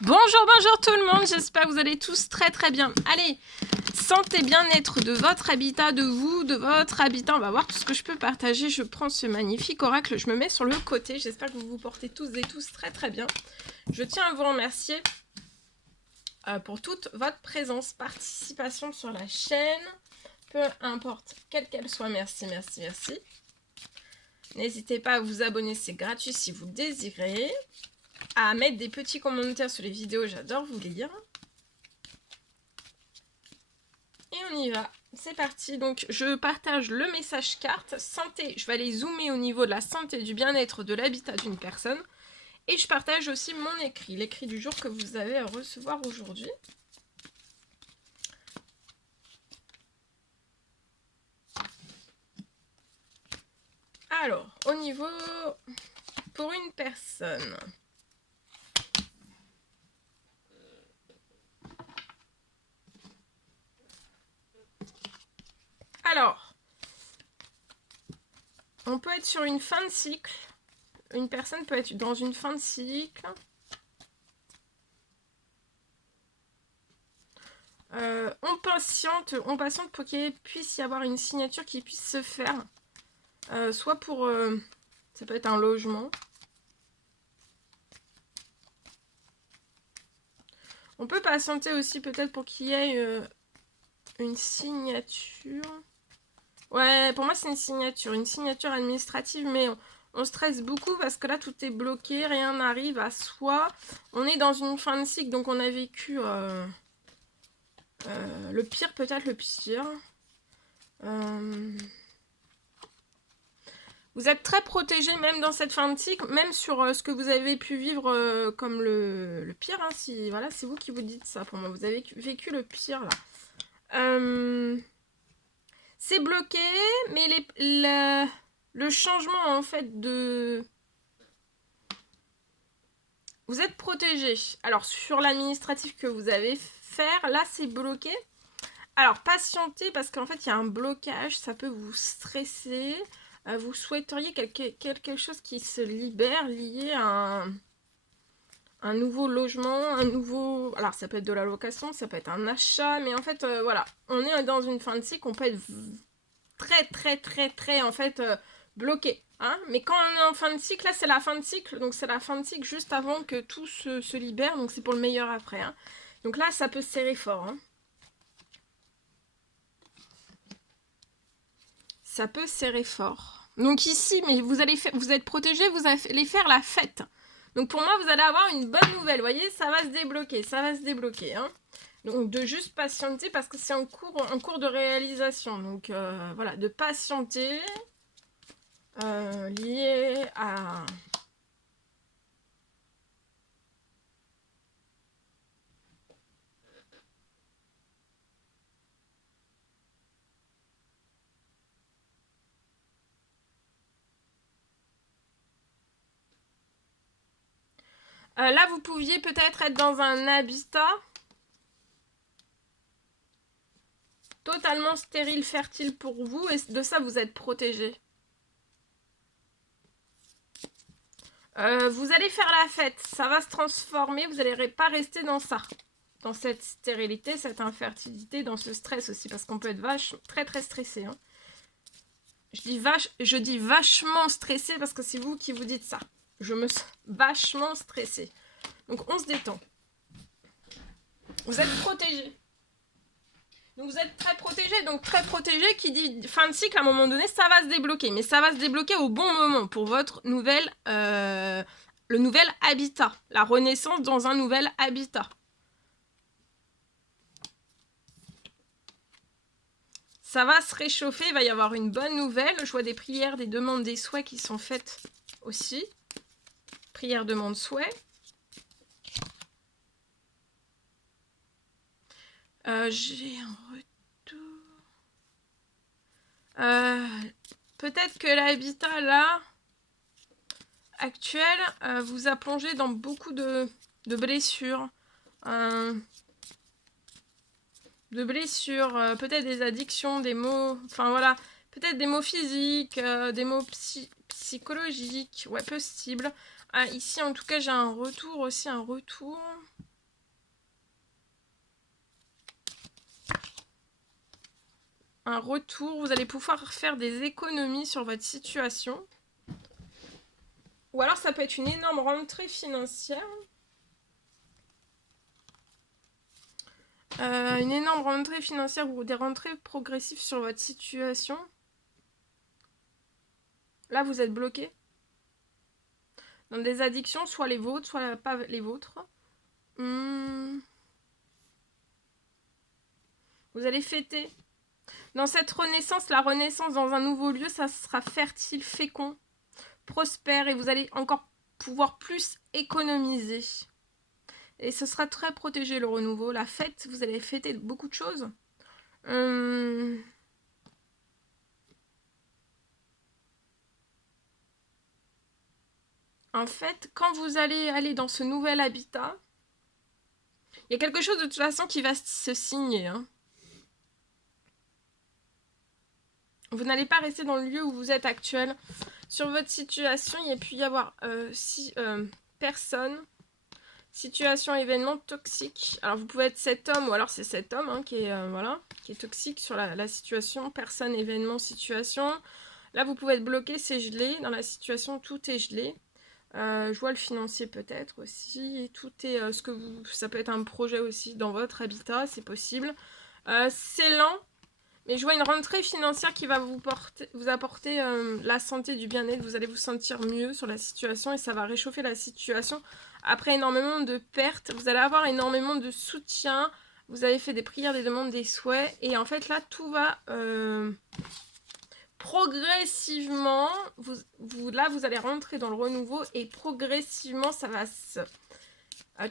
Bonjour, bonjour tout le monde, j'espère que vous allez tous très très bien. Allez, santé, bien-être de votre habitat, de vous, de votre habitat. On va voir tout ce que je peux partager. Je prends ce magnifique oracle, je me mets sur le côté. J'espère que vous vous portez tous et tous très très bien. Je tiens à vous remercier pour toute votre présence, participation sur la chaîne. Peu importe quelle qu'elle soit, merci, merci, merci. N'hésitez pas à vous abonner, c'est gratuit si vous le désirez. À mettre des petits commentaires sur les vidéos, j'adore vous lire. Et on y va, c'est parti. Donc je partage le message carte santé, je vais aller zoomer au niveau de la santé, du bien-être, de l'habitat d'une personne. Et je partage aussi mon écrit, l'écrit du jour que vous avez à recevoir aujourd'hui. Alors, au niveau pour une personne. Alors, on peut être sur une fin de cycle. Une personne peut être dans une fin de cycle. On patiente pour qu'il puisse y avoir une signature qui puisse se faire. Soit pour... ça peut être un logement. On peut patienter aussi peut-être pour qu'il y ait une signature. Ouais, pour moi c'est une signature administrative, mais on stresse beaucoup parce que là tout est bloqué, rien n'arrive à soi. On est dans une fin de cycle, donc on a vécu le pire, peut-être le pire. Vous êtes très protégé même dans cette fin de cycle, même sur ce que vous avez pu vivre comme le pire. Hein, si, voilà, c'est vous qui vous dites ça pour moi. Vous avez vécu le pire là. C'est bloqué, mais le changement en fait de... Vous êtes protégé. Alors sur l'administratif que vous avez faire, là c'est bloqué. Alors patientez parce qu'en fait il y a un blocage, ça peut vous stresser. Vous souhaiteriez quelque chose qui se libère lié à un nouveau logement, un nouveau... Alors ça peut être de la location, ça peut être un achat, mais en fait voilà, on est dans une fin de cycle, on peut être très en fait bloqué. Hein, mais quand on est en fin de cycle, là c'est la fin de cycle, donc c'est la fin de cycle juste avant que tout se libère, donc c'est pour le meilleur après. Hein. Donc là ça peut serrer fort. Hein. Ça peut serrer fort. Donc ici, mais vous êtes protégé, vous allez faire la fête. Donc pour moi, vous allez avoir une bonne nouvelle. Vous voyez, ça va se débloquer, ça va se débloquer. Hein. Donc de juste patienter parce que c'est en cours de réalisation. Donc voilà, de patienter lié à... là, vous pouviez peut-être être dans un habitat totalement stérile, fertile pour vous, et de ça, vous êtes protégé. Vous allez faire la fête, ça va se transformer, vous n'allez pas rester dans ça. Dans cette stérilité, cette infertilité, dans ce stress aussi, parce qu'on peut être très stressé. Hein. Je dis vachement stressé parce que c'est vous qui vous dites ça. Je me sens vachement stressée. Donc on se détend. Vous êtes protégé. Donc vous êtes très protégé. Donc très protégé qui dit fin de cycle, à un moment donné, ça va se débloquer. Mais ça va se débloquer au bon moment pour votre nouvelle... le nouvel habitat. La renaissance dans un nouvel habitat. Ça va se réchauffer, il va y avoir une bonne nouvelle. Je vois des prières, des demandes, des souhaits qui sont faites aussi. Prière, demande, souhait. J'ai un retour. Peut-être que l'habitat là, actuel, vous a plongé dans beaucoup de blessures. Peut-être des addictions, des maux, enfin voilà, peut-être des maux physiques, des maux psychologiques, ouais, possible. Ici, en tout cas, j'ai un retour aussi, un retour. un retour. Vous allez pouvoir faire des économies sur votre situation. Ou alors ça peut être une énorme rentrée financière. Une énorme rentrée financière ou des rentrées progressives sur votre situation. Là, vous êtes bloqué dans des addictions, soit les vôtres, soit pas les vôtres. Vous allez fêter. Dans cette renaissance, la renaissance dans un nouveau lieu, ça sera fertile, fécond, prospère et vous allez encore pouvoir plus économiser. Et ce sera très protégé le renouveau. La fête, vous allez fêter beaucoup de choses. En fait, quand vous allez aller dans ce nouvel habitat, il y a quelque chose de toute façon qui va se signer. Hein. Vous n'allez pas rester dans le lieu où vous êtes actuel. Sur votre situation, il y a pu y avoir 6 personnes. Situation, événement toxique. Alors vous pouvez être cet homme ou alors c'est cet homme hein, qui est toxique sur la situation. Personne, événement, situation. Là vous pouvez être bloqué, c'est gelé. Dans la situation, tout est gelé. Je vois le financier peut-être aussi. Et tout est ça peut être un projet aussi dans votre habitat, c'est possible. C'est lent. Mais je vois une rentrée financière qui va vous apporter la santé, du bien-être. Vous allez vous sentir mieux sur la situation et ça va réchauffer la situation. Après énormément de pertes, vous allez avoir énormément de soutien. Vous avez fait des prières, des demandes, des souhaits. Et en fait là, tout va progressivement. Vous allez rentrer dans le renouveau et progressivement, ça va se...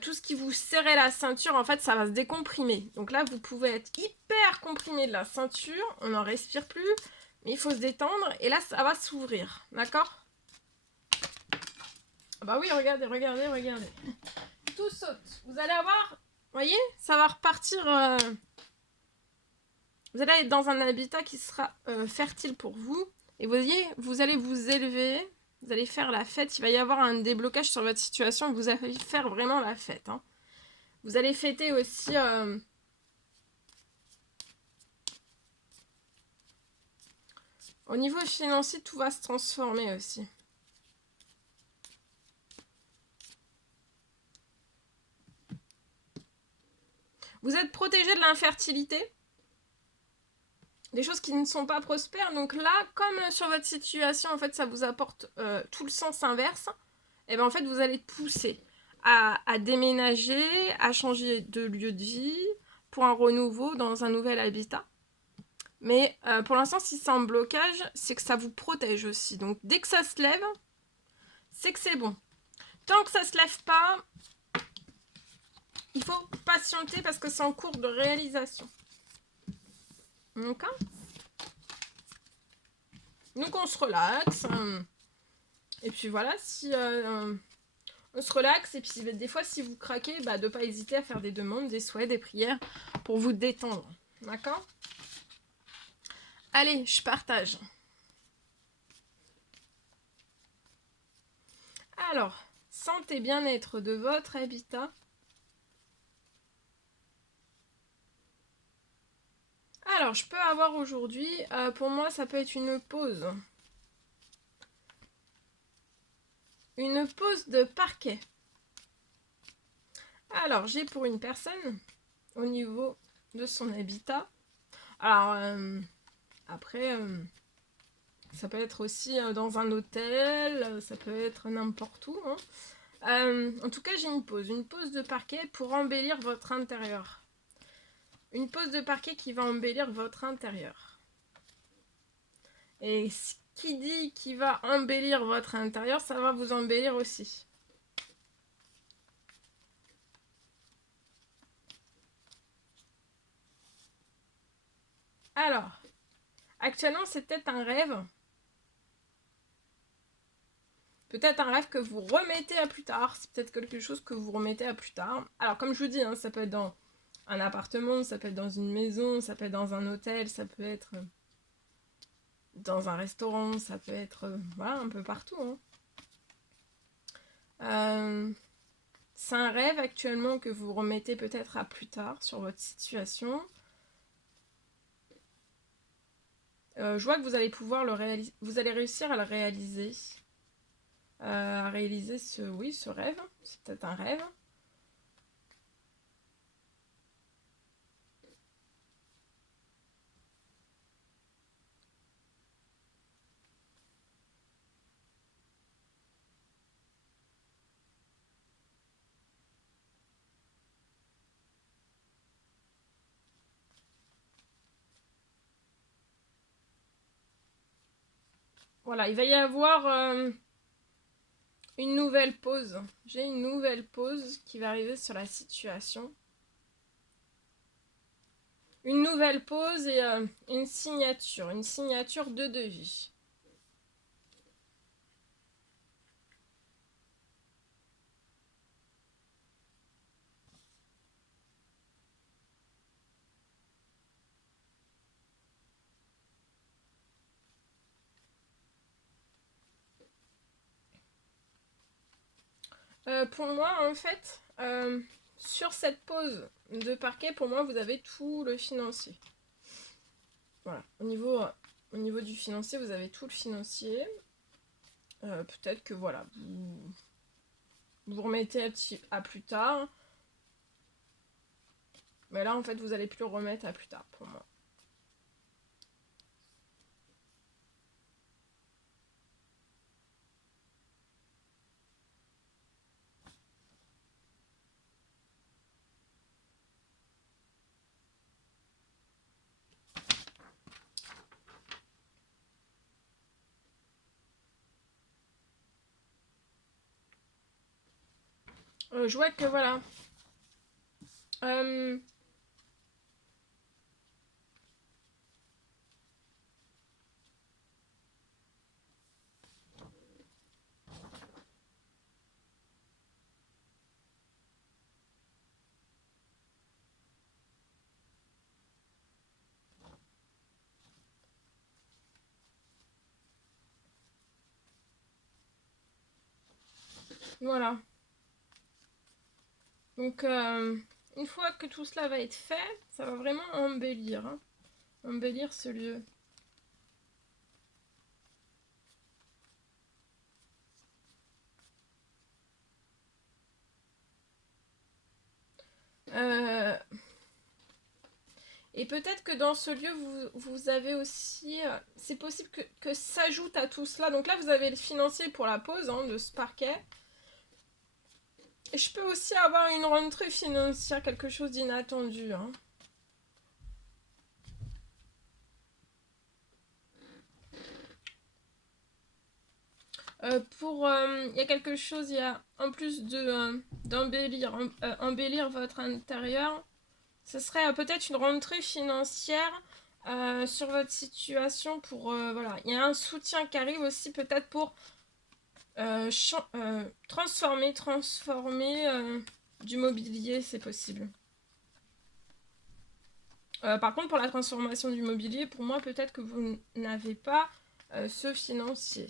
tout ce qui vous serrait la ceinture, en fait, ça va se décomprimer. Donc là, vous pouvez être hyper comprimé de la ceinture. On n'en respire plus. Mais il faut se détendre. Et là, ça va s'ouvrir. D'accord? Bah oui, regardez, regardez, regardez. Tout saute. Vous allez avoir... Vous voyez? Ça va repartir... Vous allez être dans un habitat qui sera fertile pour vous. Et vous voyez, vous allez vous élever. Vous allez faire la fête. Il va y avoir un déblocage sur votre situation. Vous allez faire vraiment la fête. Hein. Vous allez fêter aussi... Au niveau financier, tout va se transformer aussi. Vous êtes protégé de l'infertilité. Des choses qui ne sont pas prospères. Donc là, comme sur votre situation, en fait, ça vous apporte tout le sens inverse. Et bien en fait, vous allez pousser à déménager, à changer de lieu de vie pour un renouveau dans un nouvel habitat. Mais pour l'instant, si c'est en blocage, c'est que ça vous protège aussi. Donc dès que ça se lève, c'est que c'est bon. Tant que ça se lève pas, il faut patienter parce que c'est en cours de réalisation. D'accord? Donc on se relaxe. Et puis voilà, si on se relaxe. Et puis des fois, si vous craquez, bah, de ne pas hésiter à faire des demandes, des souhaits, des prières pour vous détendre. D'accord? Allez, je partage. Alors, santé, bien-être de votre habitat. Alors, je peux avoir aujourd'hui, pour moi, ça peut être une pause. Une pause de parquet. Alors, j'ai pour une personne, au niveau de son habitat. Alors, après, ça peut être aussi dans un hôtel, ça peut être n'importe où. Hein. En tout cas, j'ai une pause de parquet pour embellir votre intérieur. Une pause de parquet qui va embellir votre intérieur. Et ce qui dit qui va embellir votre intérieur, ça va vous embellir aussi. Alors, actuellement, c'est peut-être un rêve. Peut-être un rêve que vous remettez à plus tard. C'est peut-être quelque chose que vous remettez à plus tard. Alors, comme je vous dis, hein, ça peut être dans un appartement, ça peut être dans une maison, ça peut être dans un hôtel, ça peut être dans un restaurant, ça peut être voilà, un peu partout. Hein. C'est un rêve actuellement que vous remettez peut-être à plus tard sur votre situation. Je vois que vous allez pouvoir le réaliser, vous allez réussir à le réaliser. À réaliser ce rêve. C'est peut-être un rêve. Voilà, il va y avoir une nouvelle pause. J'ai une nouvelle pause qui va arriver sur la situation. Une nouvelle pause et une signature de devis. Pour moi, en fait, sur cette pause de parquet, pour moi, vous avez tout le financier. Voilà, au niveau du financier, vous avez tout le financier. Peut-être que voilà, vous remettez à plus tard. Mais là, en fait, vous allez plus le remettre à plus tard pour moi. Je vois que voilà. Voilà. Donc, une fois que tout cela va être fait, ça va vraiment embellir. Hein. Embellir ce lieu. Et peut-être que dans ce lieu, vous avez aussi... c'est possible que s'ajoute à tout cela. Donc là, vous avez le financier pour la pause de ce parquet. Et je peux aussi avoir une rentrée financière, quelque chose d'inattendu. Hein. Il y a quelque chose, il y a en plus embellir votre intérieur, ce serait peut-être une rentrée financière sur votre situation pour voilà, il y a un soutien qui arrive aussi peut-être pour transformer du mobilier, c'est possible. Par contre, pour la transformation du mobilier, pour moi, peut-être que vous n'avez pas ce financier.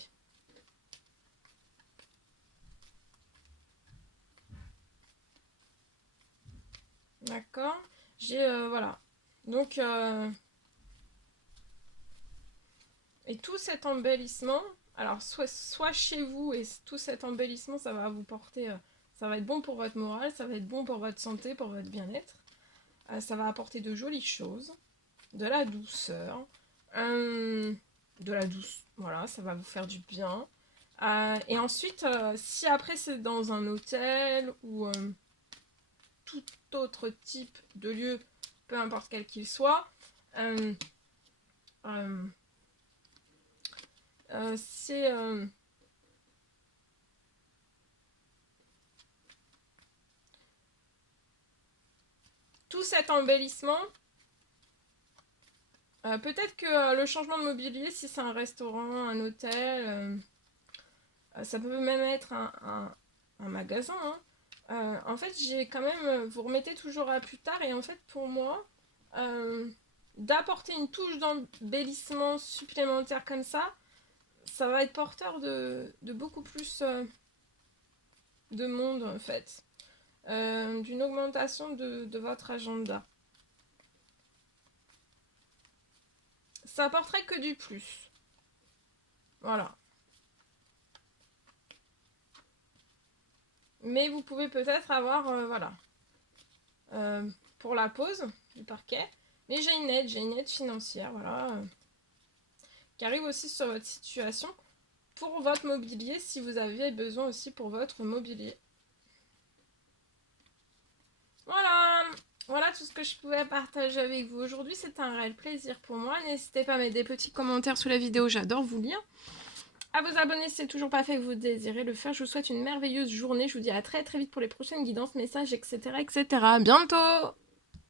D'accord. J'ai voilà. Donc et tout cet embellissement, alors soit chez vous et tout cet embellissement, ça va vous porter, ça va être bon pour votre morale, ça va être bon pour votre santé, pour votre bien-être. Ça va apporter de jolies choses, de la douceur, de la douce. Voilà, ça va vous faire du bien. Et ensuite, si après c'est dans un hôtel ou tout autre type de lieu, peu importe quel qu'il soit, c'est tout cet embellissement. Peut-être que le changement de mobilier, si c'est un restaurant, un hôtel, ça peut même être un magasin. En fait, j'ai quand même. Vous remettez toujours à plus tard, et en fait, pour moi, d'apporter une touche d'embellissement supplémentaire comme ça va être porteur de beaucoup plus de monde, en fait. D'une augmentation de votre agenda. ça apporterait que du plus. Voilà. Mais vous pouvez peut-être avoir, voilà, pour la pose du parquet. Mais j'ai une aide financière, voilà, qui arrive aussi sur votre situation pour votre mobilier, si vous avez besoin aussi pour votre mobilier. Voilà, voilà tout ce que je pouvais partager avec vous aujourd'hui. C'était un réel plaisir pour moi. N'hésitez pas à mettre des petits commentaires sous la vidéo, j'adore vous lire. À vous abonner si c'est toujours pas fait et que vous désirez le faire. Je vous souhaite une merveilleuse journée. Je vous dis à très très vite pour les prochaines guidances, messages, etc. etc. À bientôt!